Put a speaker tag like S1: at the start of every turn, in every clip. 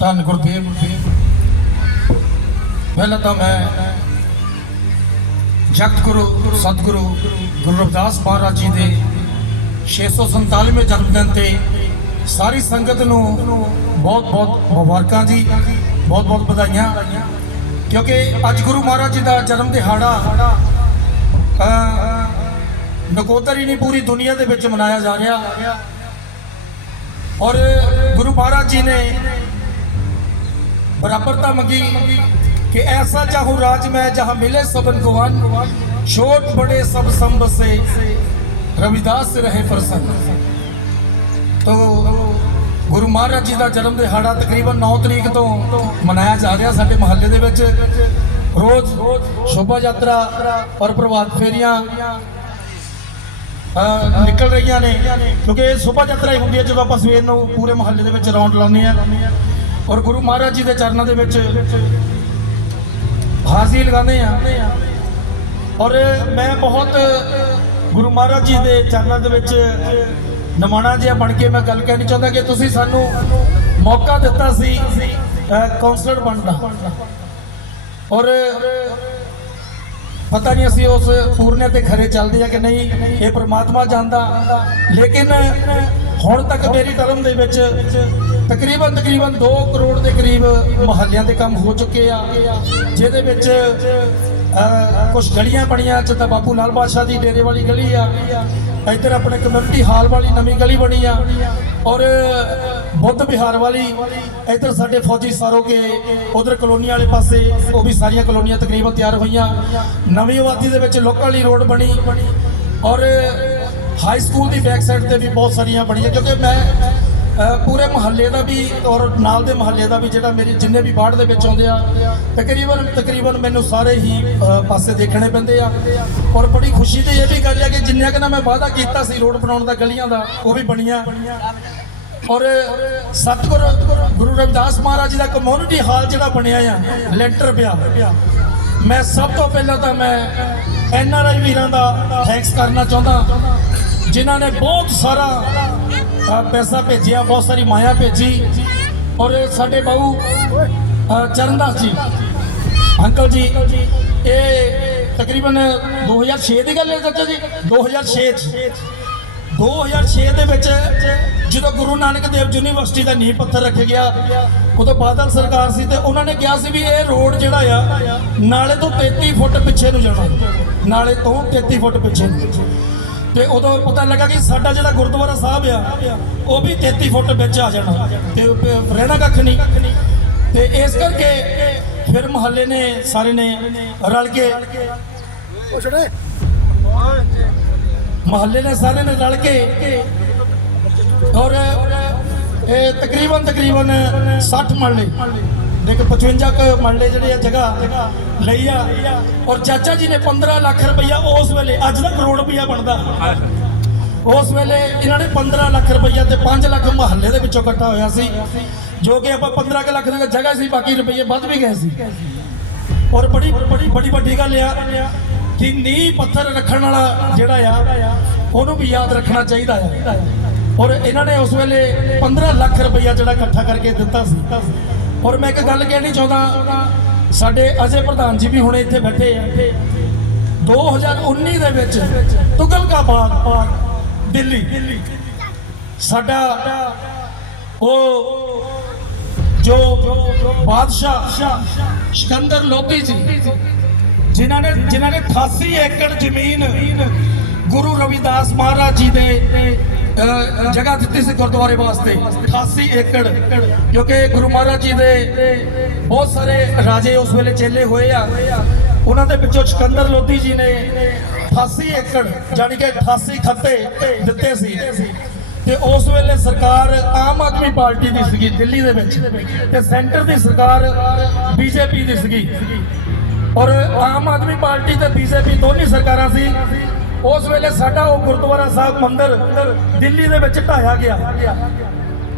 S1: ਧੰਨ ਗੁਰਦੇਵ ਪਹਿਲਾਂ ਤਾਂ ਮੈਂ ਜਗਤ ਗੁਰੂ, ਸਤਿਗੁਰੂ ਗੁਰੂ ਰਵਿਦਾਸ ਮਹਾਰਾਜ ਜੀ ਦੇ 647ਵੇਂ ਜਨਮ ਦਿਨ ਤੇ ਸਾਰੀ ਸੰਗਤ ਨੂੰ ਬਹੁਤ ਬਹੁਤ ਮੁਬਾਰਕਾਂ ਜੀ ਬਹੁਤ ਬਹੁਤ ਵਧਾਈਆਂ। ਕਿਉਂਕਿ ਅੱਜ ਗੁਰੂ ਮਹਾਰਾਜ ਜੀ ਦਾ ਜਨਮ ਦਿਹਾੜਾ ਨਕੋਦਰ ਹੀ ਨਹੀਂ ਪੂਰੀ ਦੁਨੀਆ ਦੇ ਵਿੱਚ ਮਨਾਇਆ ਜਾ ਰਿਹਾ। ਔਰ ਗੁਰੂ ਮਹਾਰਾਜ ਜੀ ਨੇ ਬਰਾਬਰਤਾ ਮੰਗੀ ਕਿ ਐਸਾ ਚਾਹੂ ਰਾਜ ਮੈਂ ਜਹਾਂ ਮਿਲੇ ਸਬਨ ਗਵਾਨ ਛੋਟ ਬੜੇ ਸਭ ਸੰਭ ਸੇ ਰਵਿਦਾਸ ਰਹੇ ਪ੍ਰਸੰਨ। ਤੋ ਗੁਰੂ ਮਹਾਰਾਜ ਜੀ ਦਾ ਜਨਮ ਦਿਹਾੜਾ ਤਕਰੀਬਨ 9 ਤਰੀਕ ਤੋਂ ਮਨਾਇਆ ਜਾ ਰਿਹਾ ਸਾਡੇ ਮਹੱਲੇ ਦੇ ਵਿੱਚ। ਰੋਜ਼ ਸ਼ੋਭਾ ਯਾਤਰਾ ਔਰ ਪ੍ਰਭਾਤ ਫੇਰੀਆਂ ਨਿਕਲ ਰਹੀਆਂ ਨੇ। ਕਿਉਂਕਿ ਇਹ ਸ਼ੋਭਾ ਯਾਤਰਾ ਹੀ ਹੁੰਦੀ ਹੈ ਜਦੋਂ ਆਪਾਂ ਸਵੇਰ ਨੂੰ ਪੂਰੇ ਮਹੱਲੇ ਦੇ ਵਿੱਚ ਰੌਂਡ ਲਾਉਂਦੇ ਆ ਔਰ ਗੁਰੂ ਮਹਾਰਾਜ ਜੀ ਦੇ ਚਰਨਾਂ ਦੇ ਵਿੱਚ ਹਾਜ਼ਰੀ ਲਗਾਉਂਦੇ ਆ ਔਰ ਮੈਂ ਬਹੁਤ ਗੁਰੂ ਮਹਾਰਾਜ ਜੀ ਦੇ ਚਰਨਾਂ ਦੇ ਵਿੱਚ ਨਮਾਣਾ ਜਿਹਾ ਬਣ ਕੇ ਮੈਂ ਗੱਲ ਕਹਿਣੀ ਚਾਹੁੰਦਾ ਕਿ ਤੁਸੀਂ ਸਾਨੂੰ ਮੌਕਾ ਦਿੱਤਾ ਸੀ ਕਾਉਂਸਲਰ ਬਣਨ ਦਾ। ਔਰ ਪਤਾ ਨਹੀਂ ਅਸੀਂ ਉਸ ਪੂਰਨੇ ਤੇ ਖਰੇ ਚੱਲਦੇ ਆ ਕਿ ਨਹੀਂ, ਇਹ ਪ੍ਰਮਾਤਮਾ ਜਾਣਦਾ। ਲੇਕਿਨ ਹੁਣ ਤੱਕ ਮੇਰੀ ਧਰਮ ਦੇ ਵਿੱਚ ਤਕਰੀਬਨ ਤਕਰੀਬਨ 2 ਕਰੋੜ ਦੇ ਕਰੀਬ ਮਹੱਲਿਆਂ ਦੇ ਕੰਮ ਹੋ ਚੁੱਕੇ ਆ, ਜਿਹਦੇ ਵਿੱਚ ਕੁਝ ਗਲੀਆਂ ਬਣੀਆਂ ਚ ਤਾਂ ਬਾਪੂ ਲਾਲ ਬਾਦਸ਼ਾਹ ਦੀ ਡੇਰੇ ਵਾਲੀ ਗਲੀ ਆ ਇੱਧਰ ਆਪਣੇ ਕਮਿਊਨਿਟੀ ਹਾਲ ਵਾਲੀ ਨਵੀਂ ਗਲੀ ਬਣੀ ਆ ਔਰ ਬੁੱਧ ਵਿਹਾਰ ਵਾਲੀ, ਇੱਧਰ ਸਾਡੇ ਫੌਜੀ ਸਾਰੋਗੇ ਉਧਰ ਕਲੋਨੀ ਵਾਲੇ ਪਾਸੇ, ਉਹ ਵੀ ਸਾਰੀਆਂ ਕਲੋਨੀਆਂ ਤਕਰੀਬਨ ਤਿਆਰ ਹੋਈਆਂ। ਨਵੀਂ ਆਬਾਦੀ ਦੇ ਵਿੱਚ ਲੋਕਾਂ ਲਈ ਰੋਡ ਬਣੀ ਔਰ ਹਾਈ ਸਕੂਲ ਦੀ ਬੈਕ ਸਾਈਡ ਤੇ ਵੀ ਬਹੁਤ ਸਾਰੀਆਂ ਬਣੀਆਂ, ਕਿਉਂਕਿ ਮੈਂ ਪੂਰੇ ਮਹੱਲੇ ਦਾ ਵੀ ਔਰ ਨਾਲ ਦੇ ਮਹੱਲੇ ਦਾ ਵੀ ਜਿਹੜਾ ਮੇਰੇ ਜਿੰਨੇ ਵੀ ਬਾੜ ਦੇ ਵਿੱਚ ਆਉਂਦੇ ਆ, ਤਕਰੀਬਨ ਤਕਰੀਬਨ ਮੈਨੂੰ ਸਾਰੇ ਹੀ ਪਾਸੇ ਦੇਖਣੇ ਪੈਂਦੇ ਆ। ਔਰ ਬੜੀ ਖੁਸ਼ੀ ਦੀ ਇਹ ਵੀ ਗੱਲ ਹੈ ਕਿ ਜਿੰਨਿਆਂ ਕਿ ਨਾ ਮੈਂ ਵਾਅਦਾ ਕੀਤਾ ਸੀ ਰੋਡ ਬਣਾਉਣ ਦਾ, ਗਲੀਆਂ ਦਾ, ਉਹ ਵੀ ਬਣੀਆਂ। ਔਰ ਸਤਿਗੁਰ, ਗੁਰੂ ਰਵਿਦਾਸ ਮਹਾਰਾਜ ਜੀ ਦਾ ਕਮਿਊਨਿਟੀ ਹਾਲ ਜਿਹੜਾ ਬਣਿਆ ਆ, ਲੈਂਟਰ ਪਿਆ। ਮੈਂ ਸਭ ਤੋਂ ਪਹਿਲਾਂ ਤਾਂ ਮੈਂ ਐਨ ਆਰ ਆਈ ਵੀਰਾਂ ਦਾ ਥੈਂਕਸ ਕਰਨਾ ਚਾਹੁੰਦਾ, ਜਿਨ੍ਹਾਂ ਨੇ ਬਹੁਤ ਸਾਰਾ ਪੈਸਾ ਭੇਜਿਆ, ਬਹੁਤ ਸਾਰੀ ਮਾਇਆ ਭੇਜੀ। ਔਰ ਸਾਡੇ ਬਾਊ ਚਰਨਦਾਸ ਜੀ, ਅੰਕਲ ਜੀ, ਇਹ ਤਕਰੀਬਨ 2006 ਦੀ ਗੱਲ ਹੈ ਚਾਚਾ ਜੀ? 2006 ਚ। 2006 ਦੇ ਵਿੱਚ ਜਦੋਂ ਗੁਰੂ ਨਾਨਕ ਦੇਵ ਯੂਨੀਵਰਸਿਟੀ ਦਾ ਨੀਂਹ ਪੱਥਰ ਰੱਖਿਆ ਗਿਆ, ਉਦੋਂ ਬਾਦਲ ਸਰਕਾਰ ਸੀ ਤੇ ਉਹਨਾਂ ਨੇ ਕਿਹਾ ਸੀ ਵੀ ਇਹ ਰੋਡ ਜਿਹੜਾ ਆ, ਨਾਲੇ ਤੋਂ 33 ਫੁੱਟ ਪਿੱਛੇ ਨੂੰ ਜਾਣਾ। ਨਾਲੇ ਤੋਂ 33 ਫੁੱਟ ਪਿੱਛੇ ਨੂੰ। ਤੇ ਉਦੋਂ ਪਤਾ ਲੱਗਾ ਕਿ ਸਾਡਾ ਜਿਹੜਾ ਗੁਰਦੁਆਰਾ ਸਾਹਿਬ ਆ ਉਹ ਵੀ 33 ਫੁੱਟ ਵਿੱਚ ਆ ਜਾਣਾ। ਤੇ ਰਹਿਣਾ ਕੱਖ ਨਹੀਂ। ਤੇ ਇਸ ਕਰਕੇ ਫਿਰ ਮਹੱਲੇ ਨੇ ਸਾਰੇ ਨੇ ਰਲ ਕੇ ਮਹੱਲੇ ਨੇ ਸਾਰੇ ਨੇ ਰਲ ਕੇ ਔਰ ਇਹ ਤਕਰੀਬਨ ਤਕਰੀਬਨ 60 ਮਹੱਲੇ। ਦੇਖ 55 ਕ ਮੰਡੇ ਜਿਹੜੇ ਆ ਜਗ੍ਹਾ ਲਈ ਆ। ਔਰ ਚਾਚਾ ਜੀ ਨੇ 15 ਲੱਖ ਰੁਪਈਆ ਉਸ ਵੇਲੇ, ਅੱਜ ਦਾ ਕਰੋੜ ਰੁਪਈਆ ਬਣਦਾ। ਉਸ ਵੇਲੇ ਇਹਨਾਂ ਨੇ 15 ਲੱਖ ਰੁਪਈਆ ਤੇ 5 ਲੱਖ ਮਹੱਲੇ ਦੇ ਵਿੱਚੋਂ ਇਕੱਠਾ ਹੋਇਆ ਸੀ, ਜੋ ਕਿ ਆਪਾਂ 15 ਕੁ ਲੱਖ ਦੀ ਜਗ੍ਹਾ ਸੀ, ਬਾਕੀ ਰੁਪਈਏ ਵੱਧ ਵੀ ਗਏ ਸੀ। ਔਰ ਬੜੀ ਬੜੀ ਬੜੀ ਵੱਡੀ ਗੱਲ ਆ ਕਿ ਨੀਂਹ ਪੱਥਰ ਰੱਖਣ ਵਾਲਾ ਜਿਹੜਾ ਆ, ਉਹਨੂੰ ਵੀ ਯਾਦ ਰੱਖਣਾ ਚਾਹੀਦਾ ਆ। ਔਰ ਇਹਨਾਂ ਨੇ ਉਸ ਵੇਲੇ 15 ਲੱਖ ਰੁਪਈਆ ਜਿਹੜਾ ਇਕੱਠਾ ਕਰਕੇ ਦਿੱਤਾ ਸੀ। ਔਰ ਮੈਂ ਇੱਕ ਗੱਲ ਕਹਿਣੀ ਚਾਹੁੰਦਾ, ਸਾਡੇ ਅਜੇ ਪ੍ਰਧਾਨ ਜੀ ਵੀ ਹੁਣ ਇੱਥੇ ਬੈਠੇ ਆ। 2019 ਦੇ ਵਿੱਚ ਤੁਗਲਕਾ ਬਾਗ ਦਿੱਲੀ। ਸਾਡਾ ਉਹ ਜੋ ਬਾਦਸ਼ਾਹ ਸਿਕੰਦਰ ਲੋਧੀ ਜੀ, ਜਿਨ੍ਹਾਂ ਨੇ ਜਿਨ੍ਹਾਂ ਨੇ 88 ਏਕੜ ਜ਼ਮੀਨ ਗੁਰੂ ਰਵਿਦਾਸ ਮਹਾਰਾਜ ਜੀ ਦੇ ਜਗ੍ਹਾ ਦਿੱਤੀ ਸੀ ਗੁਰਦੁਆਰੇ ਵਾਸਤੇ 88 ਏਕੜ, ਕਿਉਂਕਿ ਗੁਰੂ ਮਹਾਰਾਜ ਜੀ ਦੇ ਬਹੁਤ ਸਾਰੇ ਰਾਜੇ ਉਸ ਵੇਲੇ ਚੇਲੇ ਹੋਏ ਆ। ਉਹਨਾਂ ਦੇ ਵਿੱਚੋਂ ਸਿਕੰਦਰ ਲੋਧੀ ਜੀ ਨੇ 88 ਏਕੜ ਜਾਨੀ ਕਿ 88 ਖੱਤੇ ਦਿੱਤੇ ਸੀ। ਤੇ ਉਸ ਵੇਲੇ ਸਰਕਾਰ ਆਮ ਆਦਮੀ ਪਾਰਟੀ ਦੀ ਸੀਗੀ, ਦਿੱਲੀ ਦੇ ਵਿੱਚ। ਤੇ ਸੈਂਟਰ ਦੀ ਸਰਕਾਰ ਬੀਜੇਪੀ ਦੀ ਸੀਗੀ। ਔਰ ਆਮ ਆਦਮੀ ਪਾਰਟੀ ਤੇ ਬੀਜੇਪੀ ਦੋਨੀ ਸਰਕਾਰਾਂ ਸੀ। ਉਸ ਵੇਲੇ ਸਾਡਾ ਉਹ ਗੁਰਦੁਆਰਾ ਸਾਹਿਬ ਮੰਦਿਰ ਦਿੱਲੀ ਦੇ ਵਿੱਚ ਢਾਇਆ ਗਿਆ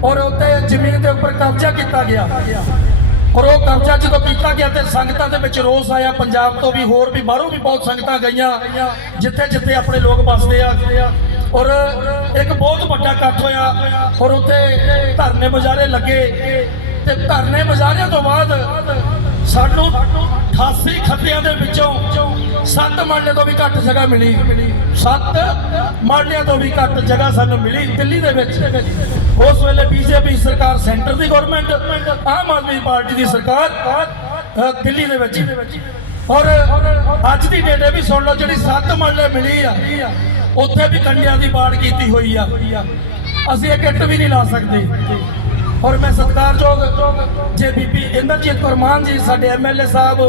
S1: ਔਰ ਉੱਤੇ ਜ਼ਮੀਨ ਦੇ ਉੱਪਰ ਕਬਜ਼ਾ ਕੀਤਾ ਗਿਆ ਔਰ ਉਹ ਕਬਜ਼ਾ ਜਦੋਂ ਕੀਤਾ ਗਿਆ ਤੇ ਸੰਗਤਾਂ ਦੇ ਵਿੱਚ ਰੋਸ ਆਇਆ, ਪੰਜਾਬ ਤੋਂ ਵੀ ਹੋਰ ਵੀ, ਬਾਹਰੋਂ ਵੀ ਬਹੁਤ ਸੰਗਤਾਂ ਗਈਆਂ ਜਿੱਥੇ ਜਿੱਥੇ ਆਪਣੇ ਲੋਕ ਵੱਸਦੇ ਆ। ਔਰ ਇੱਕ ਬਹੁਤ ਵੱਡਾ ਇਕੱਠ ਹੋਇਆ ਔਰ ਉੱਥੇ ਧਰਨੇ ਮੁਜ਼ਾਰੇ ਲੱਗੇ ਤੇ ਧਰਨੇ ਮੁਜ਼ਾਹਰਿਆਂ ਤੋਂ ਬਾਅਦ ਸਾਨੂੰ 88 ਖੱਤਿਆਂ ਦੇ ਵਿੱਚੋਂ ਸੱਤ ਮਰਲੇ ਤੋਂ ਵੀ ਘੱਟ ਜਗ੍ਹਾ ਮਿਲੀ। ਸੱਤ ਮਰਲਿਆਂ ਤੋਂ ਵੀ ਘੱਟ ਜਗ੍ਹਾ ਸਾਨੂੰ ਮਿਲੀ ਦਿੱਲੀ ਦੇ ਵਿੱਚ। ਉਸ ਵੇਲੇ ਬੀਜੇਪੀ ਸਰਕਾਰ ਸੈਂਟਰ ਦੀ ਗਵਰਨਮੈਂਟ ਆਮ ਆਦਮੀ ਪਾਰਟੀ ਦੀ ਸਰਕਾਰ ਦਿੱਲੀ ਦੇ ਵਿੱਚ। ਔਰ ਅੱਜ ਦੀ ਡੇਟ ਇਹ ਵੀ ਸੁਣ ਲਓ, ਜਿਹੜੀ ਸੱਤ ਮਰਲੇ ਮਿਲੀ ਆ, ਉੱਥੇ ਵੀ ਕੰਡਿਆਂ ਦੀ ਬਾੜ ਕੀਤੀ ਹੋਈ ਆ। ਅਸੀਂ ਇਹ ਕਿੱਟ ਵੀ ਨਹੀਂ ਲਾ ਸਕਦੇ। ਔਰ ਮੈਂ ਸਤਿਕਾਰਯੋਗ ਜੇ ਬੀਬੀ ਇੰਦਰਜੀਤ ਕੌਰ ਮਾਨ ਜੀ ਸਾਡੇ ਐਮਐਲਏ ਸਾਹਿਬ,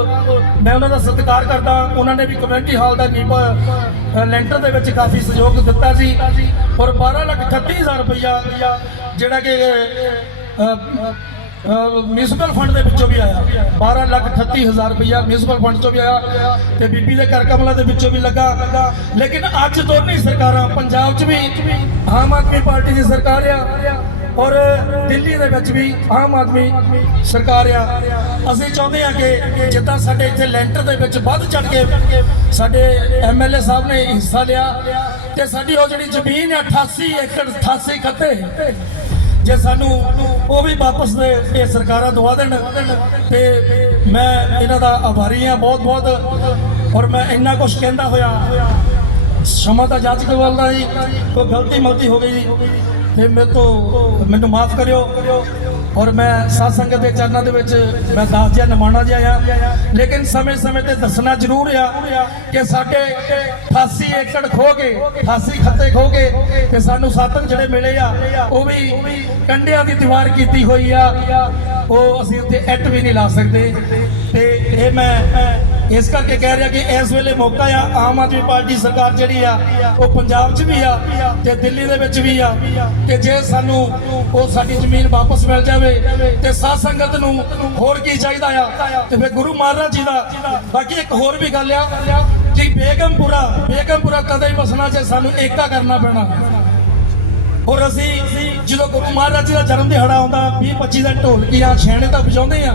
S1: ਮੈਂ ਉਹਨਾਂ ਦਾ ਸਤਿਕਾਰ ਕਰਦਾ, ਉਹਨਾਂ ਨੇ ਵੀ ਕਮਿਊਨਿਟੀ ਹਾਲ ਦਾ ਨੀਂਹ ਲੈਂਟਰ ਦੇ ਵਿੱਚ ਕਾਫੀ ਸਹਿਯੋਗ ਦਿੱਤਾ ਸੀ ਔਰ 12 ਲੱਖ 38 ਹਜ਼ਾਰ ਰੁਪਈਆ ਜਿਹੜਾ ਕਿ ਮਿਊਨਿਸਪਲ ਫੰਡ ਦੇ ਵਿੱਚੋਂ ਵੀ ਆਇਆ। 12 ਲੱਖ 38 ਹਜ਼ਾਰ ਰੁਪਈਆ ਮਿਊਨਿਸਪਲ ਫੰਡ ਤੋਂ ਵੀ ਆਇਆ ਤੇ ਬੀਬੀ ਦੇ ਘਰ ਕਮਲਾ ਦੇ ਵਿੱਚੋਂ ਵੀ ਲੱਗਾ। ਲੇਕਿਨ ਅੱਜ ਦੋਨੇ ਸਰਕਾਰਾਂ, ਪੰਜਾਬ 'ਚ ਵੀ ਆਮ ਆਦਮੀ ਪਾਰਟੀ ਦੀ ਸਰਕਾਰ ਆ। ਔਰ ਦਿੱਲੀ ਦੇ ਵਿੱਚ ਵੀ ਆਮ ਆਦਮੀ ਸਰਕਾਰ ਆ, ਅਸੀਂ ਚਾਹੁੰਦੇ ਆ ਕਿ ਜਿੱਦਾਂ ਸਾਡੇ ਇੱਥੇ ਲੈਂਟਰ ਦੇ ਵਿੱਚ ਵੱਧ ਚੜ ਕੇ ਸਾਡੇ ਐਮਐਲਏ ਸਾਹਿਬ ਨੇ ਹਿੱਸਾ ਲਿਆ ਤੇ ਸਾਡੀ ਉਹ ਜਿਹੜੀ ਜ਼ਮੀਨ ਹੈ 88 ਏਕੜ 88 ਖੱਤੇ, ਜੇ ਸਾਨੂੰ ਉਹ ਵੀ ਵਾਪਸ ਦੇ, ਇਹ ਸਰਕਾਰਾਂ ਦਵਾ ਦੇਣ। ਤੇ ਮੈਂ ਇਹਨਾਂ ਦਾ ਆਭਾਰੀ ਆ ਬਹੁਤ ਬਹੁਤ। ਔਰ ਮੈਂ ਇੰਨਾ ਕੁਝ ਕਹਿੰਦਾ ਹੋਇਆ, ਸਮਾਂ ਤਾਂ ਜੱਜ ਕੋਲ ਦਾ ਜੀ ਕੋਈ ਗਲਤੀ ਮਲਤੀ ਹੋ ਗਈ। ਤੇ ਮੇਰੇ ਤੋਂ, ਮੈਨੂੰ ਮਾਫ ਕਰਿਓ। ਔਰ ਮੈਂ ਸਾਧ ਸੰਗਤ ਦੇ ਚਰਨਾਂ ਦੇ ਵਿੱਚ ਮੈਂ ਦਾਸ ਜਿਹਾ, ਨਿਮਾਣਾ ਜਿਹਾ ਆ। ਲੇਕਿਨ ਸਮੇਂ-ਸਮੇਂ ਤੇ ਦੱਸਣਾ ਜ਼ਰੂਰ ਆ ਕਿ ਸਾਡੇ 88 ਏਕੜ ਖੋ ਗਏ 88 ਖੱਤੇ ਖੋ ਗਏ ਤੇ ਸਾਨੂੰ ਸਾਤਕ ਜਿਹੜੇ ਮਿਲੇ ਆ, ਉਹ ਵੀ ਕੰਡਿਆਂ ਦੀ ਦੀਵਾਰ ਕੀਤੀ ਹੋਈ ਆ। ਉਹ ਅਸੀਂ ਉੱਤੇ ਐਟ ਵੀ ਨਹੀਂ ਲਾ ਸਕਦੇ। ਤੇ ਇਹ ਮੈਂ ਇਸ ਕਰਕੇ ਕਹਿ ਰਿਹਾ ਕਿ ਇਸ ਵੇਲੇ ਮੌਕਾ ਆ, ਆਮ ਆਦਮੀ ਪਾਰਟੀ ਸਰਕਾਰ ਜਿਹੜੀ ਆ, ਉਹ ਪੰਜਾਬ 'ਚ ਵੀ ਆ ਤੇ ਦਿੱਲੀ ਦੇ ਵਿੱਚ ਵੀ ਆ। ਤੇ ਜੇ ਸਾਨੂੰ ਉਹ ਸਾਡੀ ਜ਼ਮੀਨ ਵਾਪਸ ਮਿਲ ਜਾਵੇ ਤੇ ਸਾਧ ਸੰਗਤ ਨੂੰ ਹੋਰ ਕੀ ਚਾਹੀਦਾ ਆ? ਤੇ ਫਿਰ ਗੁਰੂ ਮਹਾਰਾਜ ਜੀ ਦਾ, ਬਾਕੀ ਇੱਕ ਹੋਰ ਵੀ ਗੱਲ ਆ ਕਿ ਬੇਗਮਪੁਰਾ ਬੇਗਮਪੁਰਾ ਕਦੇ ਹੀ ਵਸਣਾ ਜੇ ਸਾਨੂੰ ਏਕਤਾ ਕਰਨਾ ਪੈਣਾ। ਔਰ ਅਸੀਂ ਜਦੋਂ ਗੁਰੂ ਮਹਾਰਾਜ ਜੀ ਦਾ ਜਨਮ ਦਿਹਾੜਾ ਆਉਂਦਾ 20 25 ਦਾ ਢੋਲਕੀਆਂ ਛੇਣੇ ਤਾਂ ਵਜਾਉਂਦੇ ਆ।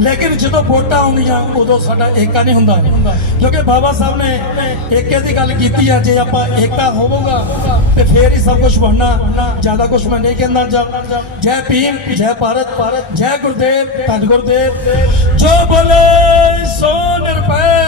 S1: ਲੇਕਿਨ ਜਦੋਂ ਵੋਟਾਂ ਆਉਂਦੀਆਂ, ਉਦੋਂ ਸਾਡਾ ਏਕਾ ਨਹੀਂ ਹੁੰਦਾ। ਕਿਉਂਕਿ ਬਾਬਾ ਸਾਹਿਬ ਨੇ ਏਕੇ ਦੀ ਗੱਲ ਕੀਤੀ ਆ, ਜੇ ਆਪਾਂ ਏਕਾ ਹੋਵੋਗਾ, ਤੇ ਫੇਰ ਹੀ ਸਭ ਕੁਝ ਬਣਨਾ। ਜ਼ਿਆਦਾ ਕੁਝ ਮੈਂ ਨਹੀਂ ਕਹਿੰਦਾ ਜਾ- ਜੈ ਭੀਮ, ਜੈ ਭਾਰਤ ਭਾਰਤ, ਜੈ ਗੁਰਦੇਵ, ਧੰਨ ਗੁਰਦੇਵ। ਜੋ ਬੋਲੇ, ਸੋ ਨਿਰਭੈ।